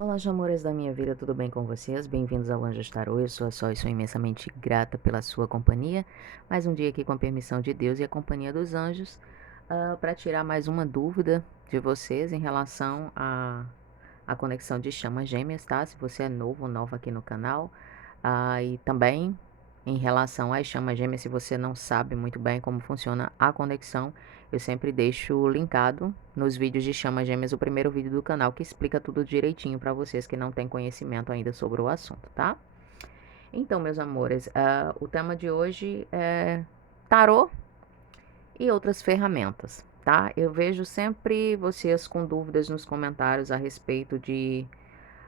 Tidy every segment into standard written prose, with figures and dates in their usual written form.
Olá, amores da minha vida, tudo bem com vocês? Bem-vindos ao Anjos Tarô. Eu sou a Sol e sou imensamente grata pela sua companhia. Mais um dia aqui com a permissão de Deus e a companhia dos anjos, para tirar mais uma dúvida de vocês em relação à conexão de chamas gêmeas, tá? Se você é novo ou nova aqui no canal. E também em relação às chamas gêmeas, se você não sabe muito bem como funciona a conexão, eu sempre deixo linkado nos vídeos de chamas gêmeas o primeiro vídeo do canal que explica tudo direitinho para vocês que não têm conhecimento ainda sobre o assunto, tá? Então, meus amores, o tema de hoje é tarô e outras ferramentas, tá? Eu vejo sempre vocês com dúvidas nos comentários a respeito de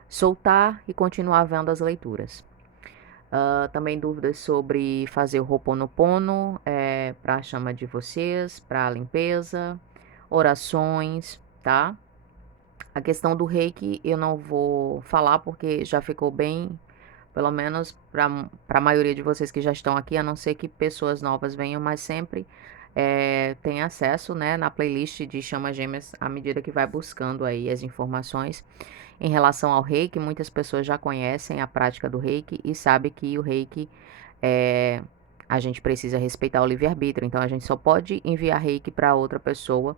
soltar e continuar vendo as leituras. Também dúvidas sobre fazer o Ho'oponopono para a chama de vocês, para a limpeza, orações, tá? A questão do reiki eu não vou falar porque já ficou bem, pelo menos para a maioria de vocês que já estão aqui, a não ser que pessoas novas venham, mas sempre tem acesso, né, na playlist de Chama Gêmeas à medida que vai buscando aí as informações. Em relação ao reiki, muitas pessoas já conhecem a prática do reiki e sabem que o reiki é, a gente precisa respeitar o livre-arbítrio, então a gente só pode enviar reiki para outra pessoa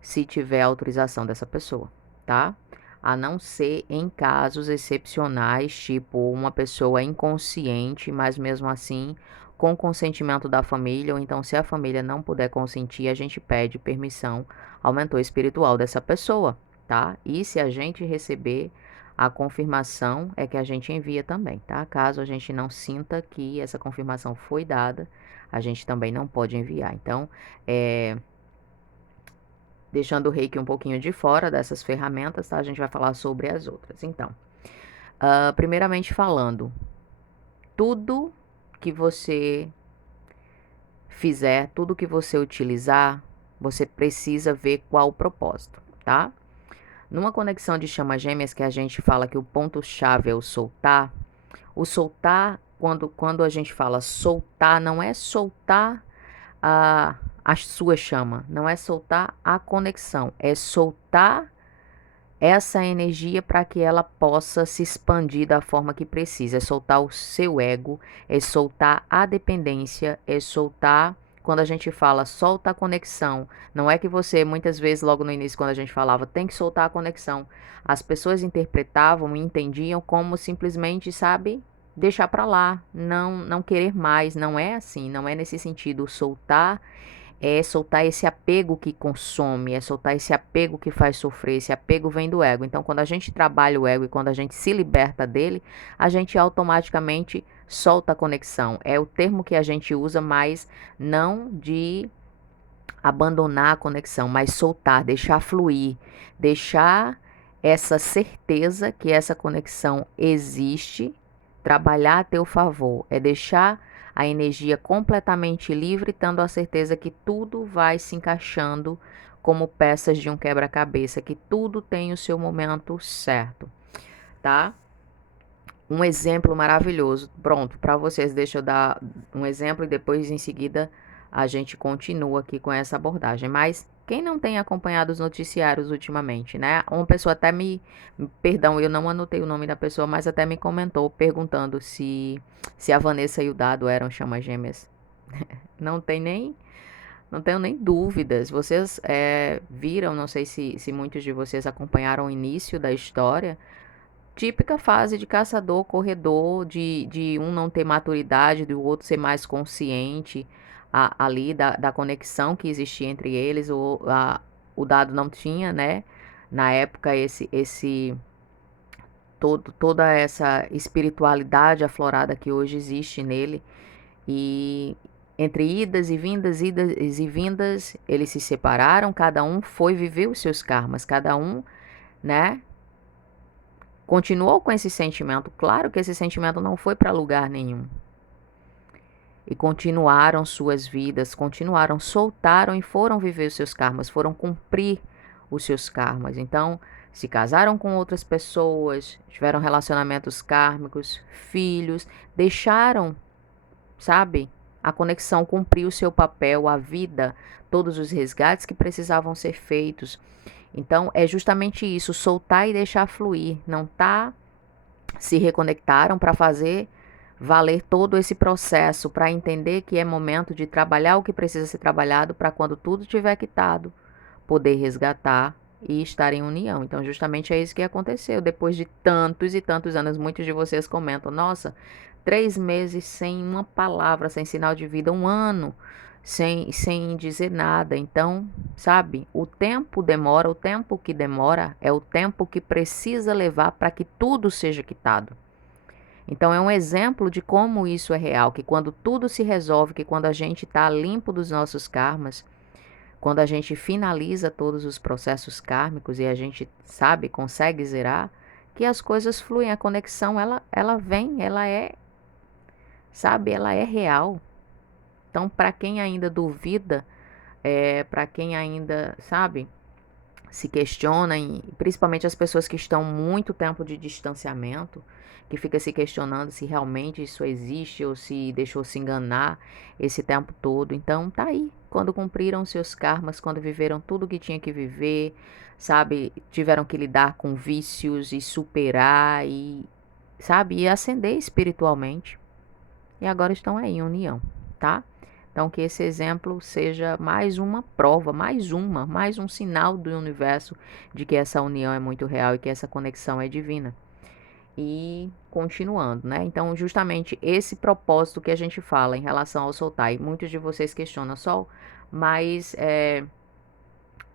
se tiver autorização dessa pessoa, tá? A não ser em casos excepcionais, tipo uma pessoa inconsciente, mas mesmo assim com consentimento da família, ou então se a família não puder consentir, a gente pede permissão ao mentor espiritual dessa pessoa, tá? E se a gente receber a confirmação, é que a gente envia também, tá? Caso a gente não sinta que essa confirmação foi dada, a gente também não pode enviar. Então, deixando o reiki um pouquinho de fora dessas ferramentas, tá? A gente vai falar sobre as outras. Então, primeiramente falando, tudo que você fizer, tudo que você utilizar, você precisa ver qual o propósito, tá? Numa conexão de chama gêmeas que a gente fala que o ponto-chave é o soltar, quando a gente fala soltar, não é soltar a sua chama, não é soltar a conexão, é soltar essa energia para que ela possa se expandir da forma que precisa. É soltar o seu ego, é soltar a dependência, é soltar. Quando a gente fala solta a conexão, não é que você, muitas vezes, logo no início, quando a gente falava tem que soltar a conexão, as pessoas interpretavam e entendiam como simplesmente, sabe, deixar para lá, não querer mais. Não é assim, não é nesse sentido. Soltar é soltar esse apego que consome, é soltar esse apego que faz sofrer, esse apego vem do ego. Então, quando a gente trabalha o ego e quando a gente se liberta dele, a gente automaticamente solta a conexão. É o termo que a gente usa, mas não de abandonar a conexão, mas soltar, deixar fluir, deixar essa certeza que essa conexão existe, trabalhar a teu favor, é deixar a energia completamente livre, tendo a certeza que tudo vai se encaixando como peças de um quebra-cabeça, que tudo tem o seu momento certo, tá? Um exemplo maravilhoso. Pronto, para vocês, deixa eu dar um exemplo e depois em seguida a gente continua aqui com essa abordagem. Mas quem não tem acompanhado os noticiários ultimamente, né? Uma pessoa até perdão, eu não anotei o nome da pessoa, mas até me comentou perguntando se a Vanessa e o Dado eram chamas gêmeas. Não tem nem não tenho nem dúvidas. Vocês viram, não sei se muitos de vocês acompanharam o início da história. Típica fase de caçador-corredor, de um não ter maturidade, do outro ser mais consciente ali da conexão que existia entre eles. O Dado não tinha, né? Na época, toda essa espiritualidade aflorada que hoje existe nele. E entre idas e vindas, eles se separaram, cada um foi viver os seus karmas, cada um, né? Continuou com esse sentimento. Claro que esse sentimento não foi para lugar nenhum. E continuaram suas vidas, continuaram, soltaram e foram viver os seus karmas, foram cumprir os seus karmas. Então, se casaram com outras pessoas, tiveram relacionamentos kármicos, filhos, deixaram, sabe, a conexão cumprir o seu papel, a vida, todos os resgates que precisavam ser feitos. Então, é justamente isso, soltar e deixar fluir. Não tá se reconectaram para fazer valer todo esse processo, para entender que é momento de trabalhar o que precisa ser trabalhado para quando tudo tiver quitado, poder resgatar e estar em união. Então, justamente é isso que aconteceu. Depois de tantos e tantos anos, muitos de vocês comentam: nossa, 3 meses sem uma palavra, sem sinal de vida, um ano sem dizer nada. Então, sabe, o tempo demora, o tempo que demora é o tempo que precisa levar para que tudo seja quitado. Então, é um exemplo de como isso é real, que quando tudo se resolve, que quando a gente está limpo dos nossos karmas, quando a gente finaliza todos os processos kármicos e a gente, sabe, consegue zerar, que as coisas fluem, a conexão, ela vem, ela é, sabe, ela é real. Então, para quem ainda duvida, para quem ainda, sabe, se questiona, principalmente as pessoas que estão muito tempo de distanciamento, que fica se questionando se realmente isso existe ou se deixou se enganar esse tempo todo. Então tá aí, quando cumpriram seus karmas, quando viveram tudo que tinha que viver, sabe, tiveram que lidar com vícios e superar e, sabe, e ascender espiritualmente. E agora estão aí em união, tá? Então, que esse exemplo seja mais uma prova, mais um sinal do universo de que essa união é muito real e que essa conexão é divina. E continuando, né? Então, justamente esse propósito que a gente fala em relação ao soltar, e muitos de vocês questionam, Sol, mas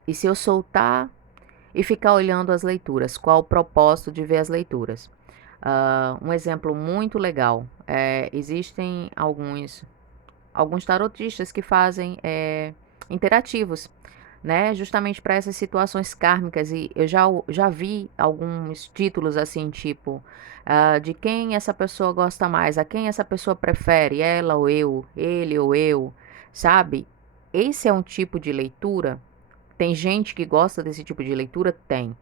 e se eu soltar e ficar olhando as leituras? Qual o propósito de ver as leituras? Um exemplo muito legal, existem alguns tarotistas que fazem interativos, né? Justamente para essas situações kármicas. E eu já vi alguns títulos assim, tipo, de quem essa pessoa gosta mais, a quem essa pessoa prefere, ela ou eu, ele ou eu, sabe? Esse é um tipo de leitura. Tem gente que gosta desse tipo de leitura? Tem.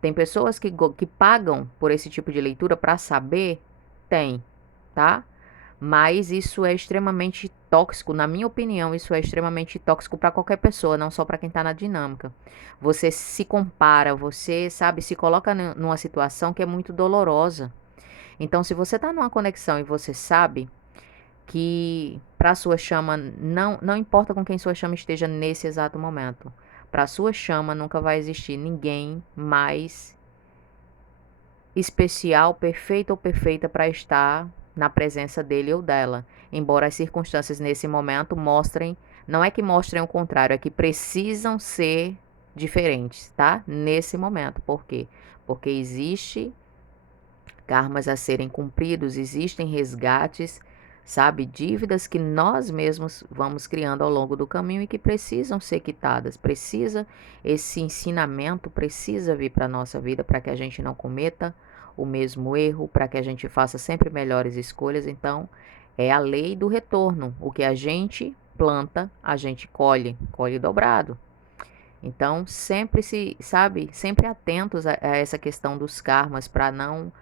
Tem pessoas que pagam por esse tipo de leitura para saber? Tem, tá? Mas isso é extremamente tóxico, na minha opinião, isso é extremamente tóxico para qualquer pessoa, não só para quem está na dinâmica. Você se compara, você, sabe, se coloca numa situação que é muito dolorosa. Então, se você está numa conexão e você sabe que para sua chama, não importa com quem sua chama esteja nesse exato momento, para sua chama nunca vai existir ninguém mais especial, perfeito ou perfeita para estar na presença dele ou dela. Embora as circunstâncias nesse momento mostrem, não é que mostrem o contrário, é que precisam ser diferentes, tá? Nesse momento. Por quê? Porque existe karmas a serem cumpridos, existem resgates, sabe, dívidas que nós mesmos vamos criando ao longo do caminho e que precisam ser quitadas. Precisa esse ensinamento precisa vir para a nossa vida para que a gente não cometa o mesmo erro, para que a gente faça sempre melhores escolhas. Então, é a lei do retorno. O que a gente planta, a gente colhe, colhe dobrado. Então, sempre sabe, sempre atentos a essa questão dos karmas para não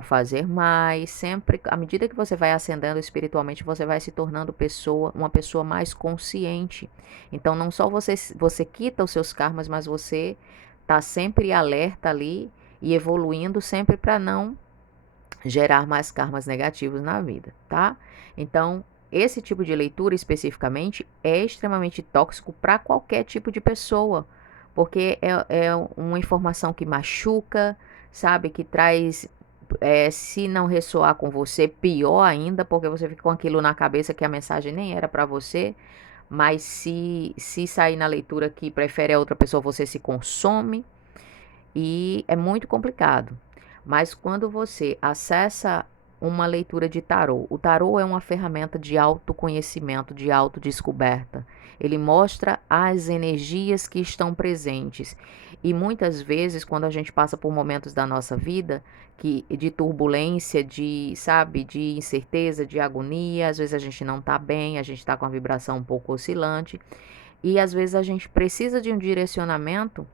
fazer mais, sempre, à medida que você vai ascendendo espiritualmente, você vai se tornando uma pessoa mais consciente. Então, não só você quita os seus karmas, mas você tá sempre alerta ali e evoluindo sempre para não gerar mais karmas negativos na vida, tá? Então, esse tipo de leitura especificamente é extremamente tóxico para qualquer tipo de pessoa, porque é uma informação que machuca, sabe? Que traz, se não ressoar com você, pior ainda, porque você fica com aquilo na cabeça que a mensagem nem era para você, mas se sair na leitura que prefere a outra pessoa, você se consome e é muito complicado. Mas quando você acessa uma leitura de tarô, o tarô é uma ferramenta de autoconhecimento, de autodescoberta. Ele mostra as energias que estão presentes. E muitas vezes, quando a gente passa por momentos da nossa vida, que de turbulência, de, sabe, de incerteza, de agonia, às vezes a gente não está bem, a gente está com a vibração um pouco oscilante, e às vezes a gente precisa de um direcionamento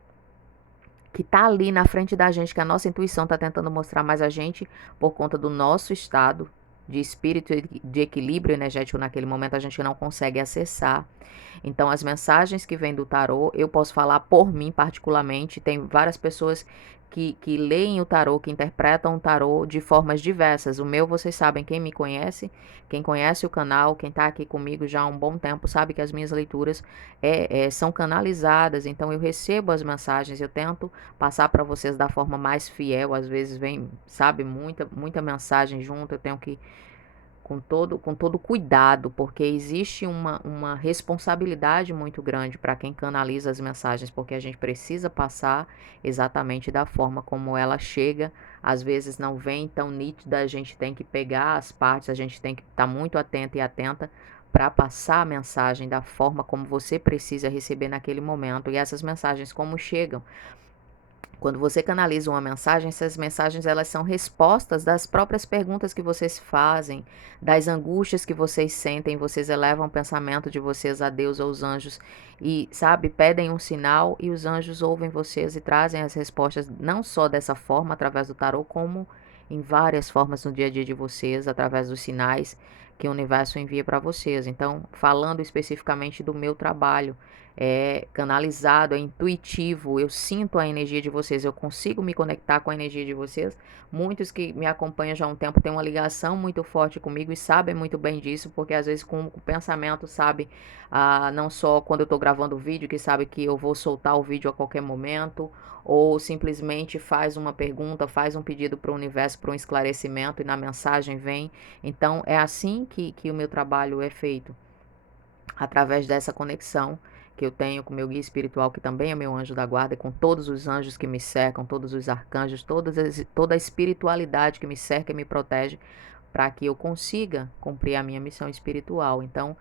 que está ali na frente da gente, que a nossa intuição está tentando mostrar mais a gente por conta do nosso estado, de espírito e de equilíbrio energético naquele momento, a gente não consegue acessar. Então, as mensagens que vêm do tarô, eu posso falar por mim particularmente, tem várias pessoas que leem o tarô, que interpretam o tarô de formas diversas. O meu, vocês sabem, quem conhece o canal, quem está aqui comigo já há um bom tempo, sabe que as minhas leituras são canalizadas, então eu recebo as mensagens, eu tento passar para vocês da forma mais fiel, às vezes vem, sabe, muita mensagem junto, eu tenho que com todo cuidado, porque existe uma responsabilidade muito grande para quem canaliza as mensagens, porque a gente precisa passar exatamente da forma como ela chega. Às vezes não vem tão nítida, a gente tem que pegar as partes, a gente tem que estar muito atento e atenta para passar a mensagem da forma como você precisa receber naquele momento. E essas mensagens como chegam. Quando você canaliza uma mensagem, essas mensagens elas são respostas das próprias perguntas que vocês fazem, das angústias que vocês sentem, vocês elevam o pensamento de vocês a Deus ou os anjos e, sabe, pedem um sinal e os anjos ouvem vocês e trazem as respostas não só dessa forma, através do tarô, como em várias formas no dia a dia de vocês, através dos sinais que o universo envia para vocês. Então, falando especificamente do meu trabalho, é canalizado, é intuitivo, eu sinto a energia de vocês, eu consigo me conectar com a energia de vocês. Muitos que me acompanham já há um tempo têm uma ligação muito forte comigo e sabem muito bem disso, porque às vezes com o pensamento, sabe, não só quando eu estou gravando o vídeo, que sabe que eu vou soltar o vídeo a qualquer momento, ou simplesmente faz uma pergunta, faz um pedido para o universo, para um esclarecimento e na mensagem vem. Então é assim que o meu trabalho é feito, através dessa conexão que eu tenho com meu guia espiritual, que também é meu anjo da guarda, e com todos os anjos que me cercam, todos os arcanjos, toda a espiritualidade que me cerca e me protege, para que eu consiga cumprir a minha missão espiritual. Então,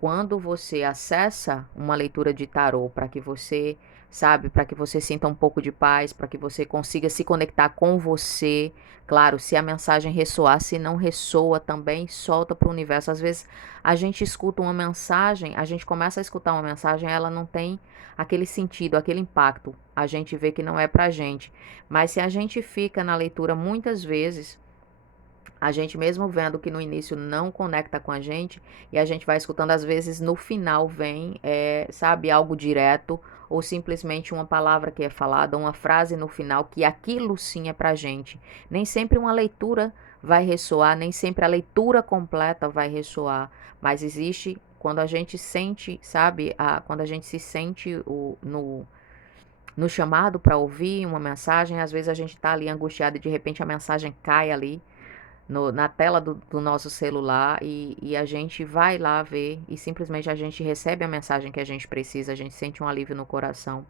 quando você acessa uma leitura de tarô para que você, sabe, para que você sinta um pouco de paz, para que você consiga se conectar com você. Claro, se a mensagem ressoar, se não ressoa também, solta para o universo. Às vezes a gente escuta uma mensagem, a gente começa a escutar uma mensagem, ela não tem aquele sentido, aquele impacto. A gente vê que não é pra gente. Mas se a gente fica na leitura muitas vezes, a gente mesmo vendo que no início não conecta com a gente, e a gente vai escutando, às vezes no final vem, sabe, algo direto, ou simplesmente uma palavra que é falada, uma frase no final, que aquilo sim é pra gente. Nem sempre uma leitura vai ressoar, nem sempre a leitura completa vai ressoar, mas existe, quando a gente sente, sabe, quando a gente se sente no chamado para ouvir uma mensagem, às vezes a gente tá ali angustiado e de repente a mensagem cai ali na tela do nosso celular e a gente vai lá ver e simplesmente a gente recebe a mensagem que a gente precisa, a gente sente um alívio no coração.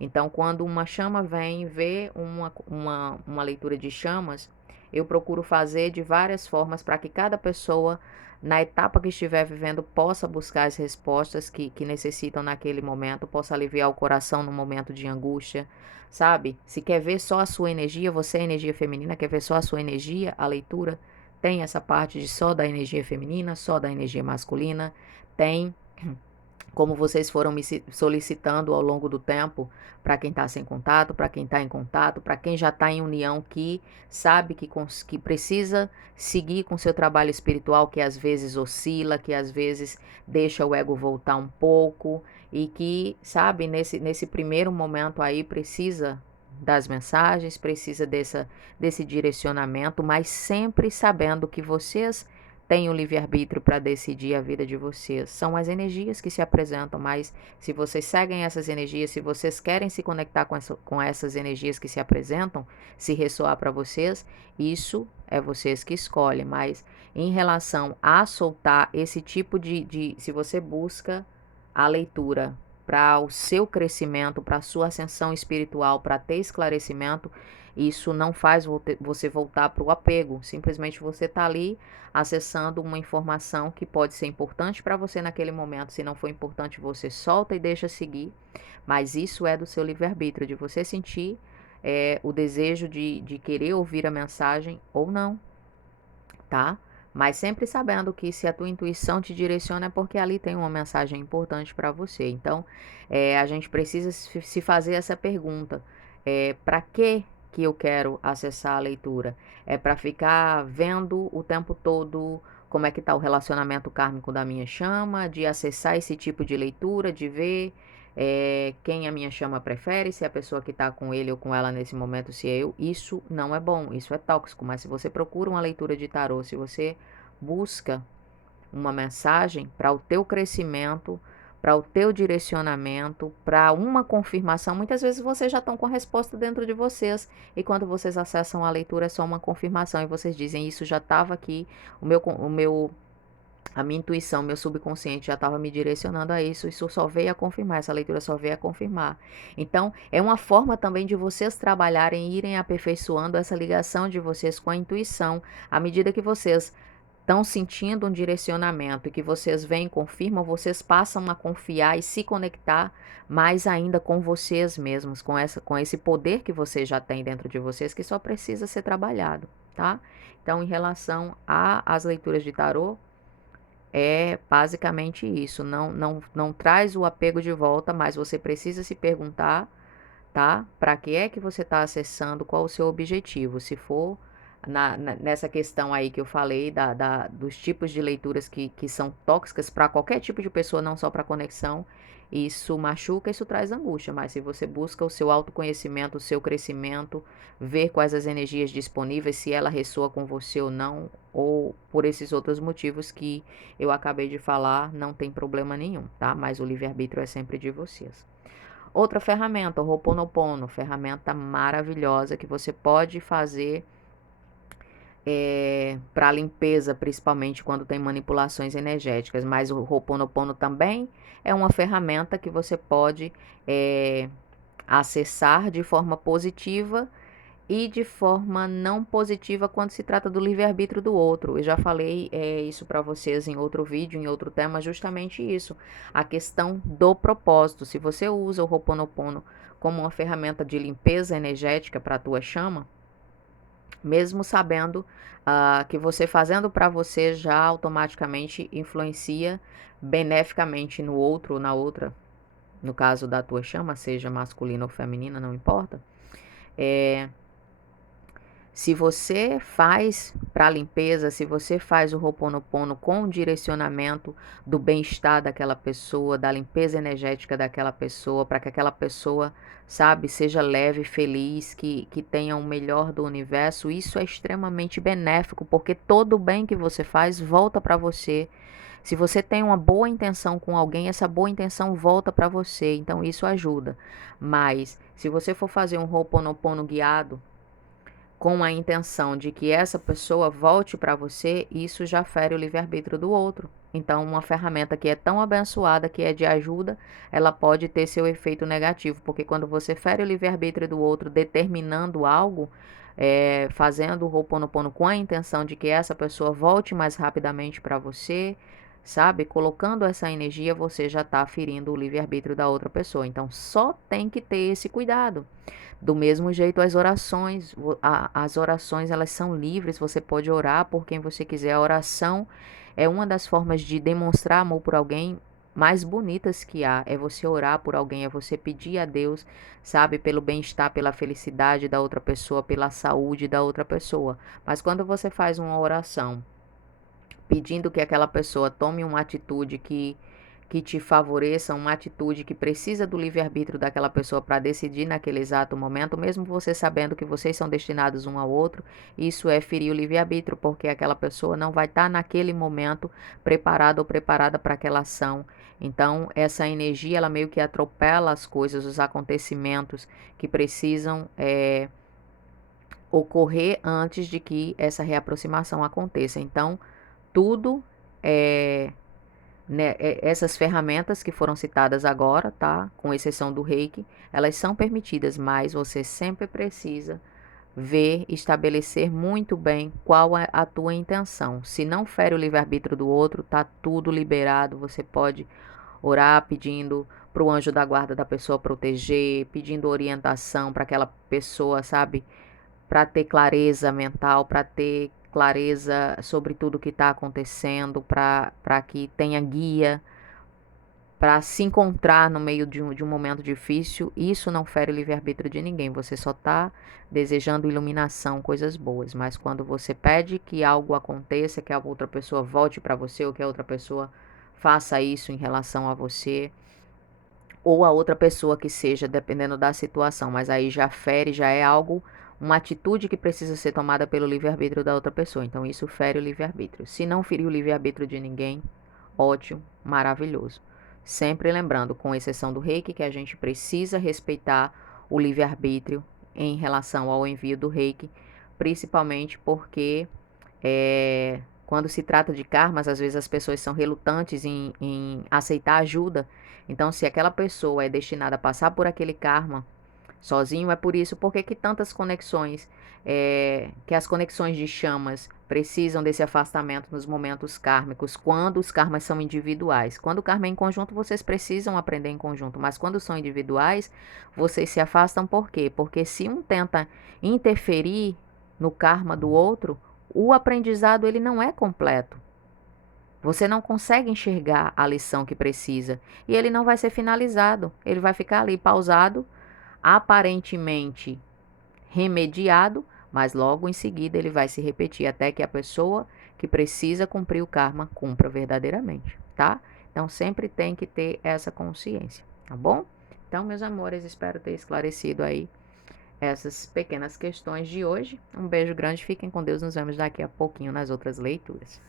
Então, quando uma chama vem ver uma leitura de chamas, eu procuro fazer de várias formas para que cada pessoa, na etapa que estiver vivendo, possa buscar as respostas que necessitam naquele momento, possa aliviar o coração no momento de angústia, sabe? Se quer ver só a sua energia, você é energia feminina, quer ver só a sua energia, a leitura tem essa parte de só da energia feminina, só da energia masculina, tem como vocês foram me solicitando ao longo do tempo, para quem está sem contato, para quem está em contato, para quem já está em união, que sabe que precisa seguir com seu trabalho espiritual, que às vezes oscila, que às vezes deixa o ego voltar um pouco, e que, sabe, nesse primeiro momento aí precisa das mensagens, precisa desse direcionamento, mas sempre sabendo que vocês têm o livre-arbítrio para decidir a vida de vocês. São as energias que se apresentam, mas se vocês seguem essas energias, se vocês querem se conectar com essas energias que se apresentam, se ressoar para vocês, isso é vocês que escolhem. Mas em relação a soltar esse tipo se você busca a leitura para o seu crescimento, para a sua ascensão espiritual, para ter esclarecimento, isso não faz você voltar para o apego. Simplesmente você está ali acessando uma informação que pode ser importante para você naquele momento. Se não for importante, você solta e deixa seguir. Mas isso é do seu livre-arbítrio, de você sentir o desejo de querer ouvir a mensagem ou não, tá? Mas sempre sabendo que se a tua intuição te direciona é porque ali tem uma mensagem importante para você. Então, a gente precisa se fazer essa pergunta. Para que que eu quero acessar a leitura? É para ficar vendo o tempo todo como é que está o relacionamento kármico da minha chama, de acessar esse tipo de leitura, de ver quem a minha chama prefere, se é a pessoa que está com ele ou com ela nesse momento, se é eu. Isso não é bom, isso é tóxico. Mas se você procura uma leitura de tarô, se você busca uma mensagem para o teu crescimento, para o teu direcionamento, para uma confirmação. Muitas vezes vocês já estão com a resposta dentro de vocês e quando vocês acessam a leitura é só uma confirmação e vocês dizem isso já estava aqui, a minha intuição, meu subconsciente já estava me direcionando a isso, isso só veio a confirmar, essa leitura só veio a confirmar. Então, é uma forma também de vocês trabalharem e irem aperfeiçoando essa ligação de vocês com a intuição, à medida que vocês estão sentindo um direcionamento e que vocês veem, confirmam, vocês passam a confiar e se conectar mais ainda com vocês mesmos, com esse poder que vocês já têm dentro de vocês, que só precisa ser trabalhado, tá? Então, em relação às leituras de tarô, é basicamente isso. Não traz o apego de volta, mas você precisa se perguntar, tá? Para que é que você está acessando, qual o seu objetivo? Se for nessa questão aí que eu falei, dos tipos de leituras que são tóxicas para qualquer tipo de pessoa, não só para conexão, isso machuca, isso traz angústia. Mas se você busca o seu autoconhecimento, o seu crescimento, ver quais as energias disponíveis, se ela ressoa com você ou não, ou por esses outros motivos que eu acabei de falar, não tem problema nenhum, tá? Mas o livre-arbítrio é sempre de vocês. Outra ferramenta, o Ho'oponopono, ferramenta maravilhosa que você pode fazer para limpeza, principalmente quando tem manipulações energéticas. Mas o Ho'oponopono também é uma ferramenta que você pode acessar de forma positiva e de forma não positiva quando se trata do livre-arbítrio do outro. Eu já falei isso para vocês em outro vídeo, em outro tema, justamente isso. A questão do propósito. Se você usa o Ho'oponopono como uma ferramenta de limpeza energética para a tua chama, mesmo sabendo que você fazendo para você já automaticamente influencia beneficamente no outro ou na outra, no caso da tua chama, seja masculina ou feminina, não importa. Se você faz para limpeza, se você faz o Ho'oponopono com o direcionamento do bem-estar daquela pessoa, da limpeza energética daquela pessoa, para que aquela pessoa, sabe, seja leve, feliz, que tenha o melhor do universo, isso é extremamente benéfico, porque todo o bem que você faz volta para você. Se você tem uma boa intenção com alguém, essa boa intenção volta para você, então isso ajuda. Mas se você for fazer um Ho'oponopono guiado, com a intenção de que essa pessoa volte para você, isso já fere o livre-arbítrio do outro. Então, uma ferramenta que é tão abençoada, que é de ajuda, ela pode ter seu efeito negativo, porque quando você fere o livre-arbítrio do outro, determinando algo, fazendo o Ho'oponopono com a intenção de que essa pessoa volte mais rapidamente para você, sabe? Colocando essa energia, você já está ferindo o livre-arbítrio da outra pessoa. Então, só tem que ter esse cuidado. Do mesmo jeito, as orações elas são livres, você pode orar por quem você quiser. A oração é uma das formas de demonstrar amor por alguém mais bonitas que há. É você orar por alguém, é você pedir a Deus, sabe, pelo bem-estar, pela felicidade da outra pessoa, pela saúde da outra pessoa. Mas quando você faz uma oração pedindo que aquela pessoa tome uma atitude que te favoreça, uma atitude que precisa do livre-arbítrio daquela pessoa para decidir naquele exato momento, mesmo você sabendo que vocês são destinados um ao outro, isso é ferir o livre-arbítrio, porque aquela pessoa não vai estar naquele momento preparada ou preparada para aquela ação. Então, essa energia, ela meio que atropela as coisas, os acontecimentos que precisam ocorrer antes de que essa reaproximação aconteça. Então, tudo né, essas ferramentas que foram citadas agora, tá? Com exceção do Reiki, elas são permitidas, mas você sempre precisa ver, estabelecer muito bem qual é a tua intenção. Se não fere o livre-arbítrio do outro, tá tudo liberado. Você pode orar pedindo para o anjo da guarda da pessoa proteger, pedindo orientação para aquela pessoa, sabe? Para ter clareza mental, para ter clareza sobre tudo que está acontecendo, para que tenha guia, para se encontrar no meio de um momento difícil, isso não fere o livre-arbítrio de ninguém. Você só está desejando iluminação, coisas boas. Mas quando você pede que algo aconteça, que a outra pessoa volte para você, ou que a outra pessoa faça isso em relação a você, ou a outra pessoa que seja, dependendo da situação, mas aí já fere, já é algo, uma atitude que precisa ser tomada pelo livre-arbítrio da outra pessoa. Então isso fere o livre-arbítrio. Se não ferir o livre-arbítrio de ninguém, ótimo, maravilhoso. Sempre lembrando, com exceção do reiki, que a gente precisa respeitar o livre-arbítrio em relação ao envio do reiki, principalmente porque quando se trata de karmas, às vezes as pessoas são relutantes em aceitar ajuda. Então, se aquela pessoa é destinada a passar por aquele karma sozinho, é por isso porque que tantas conexões, que as conexões de chamas precisam desse afastamento nos momentos kármicos, quando os karmas são individuais. Quando o karma é em conjunto, vocês precisam aprender em conjunto, mas quando são individuais, vocês se afastam por quê? Porque se um tenta interferir no karma do outro, o aprendizado ele não é completo. Você não consegue enxergar a lição que precisa e ele não vai ser finalizado. Ele vai ficar ali pausado, aparentemente remediado, mas logo em seguida ele vai se repetir até que a pessoa que precisa cumprir o karma cumpra verdadeiramente, tá? Então sempre tem que ter essa consciência, tá bom? Então, meus amores, espero ter esclarecido aí essas pequenas questões de hoje. Um beijo grande, fiquem com Deus, nos vemos daqui a pouquinho nas outras leituras.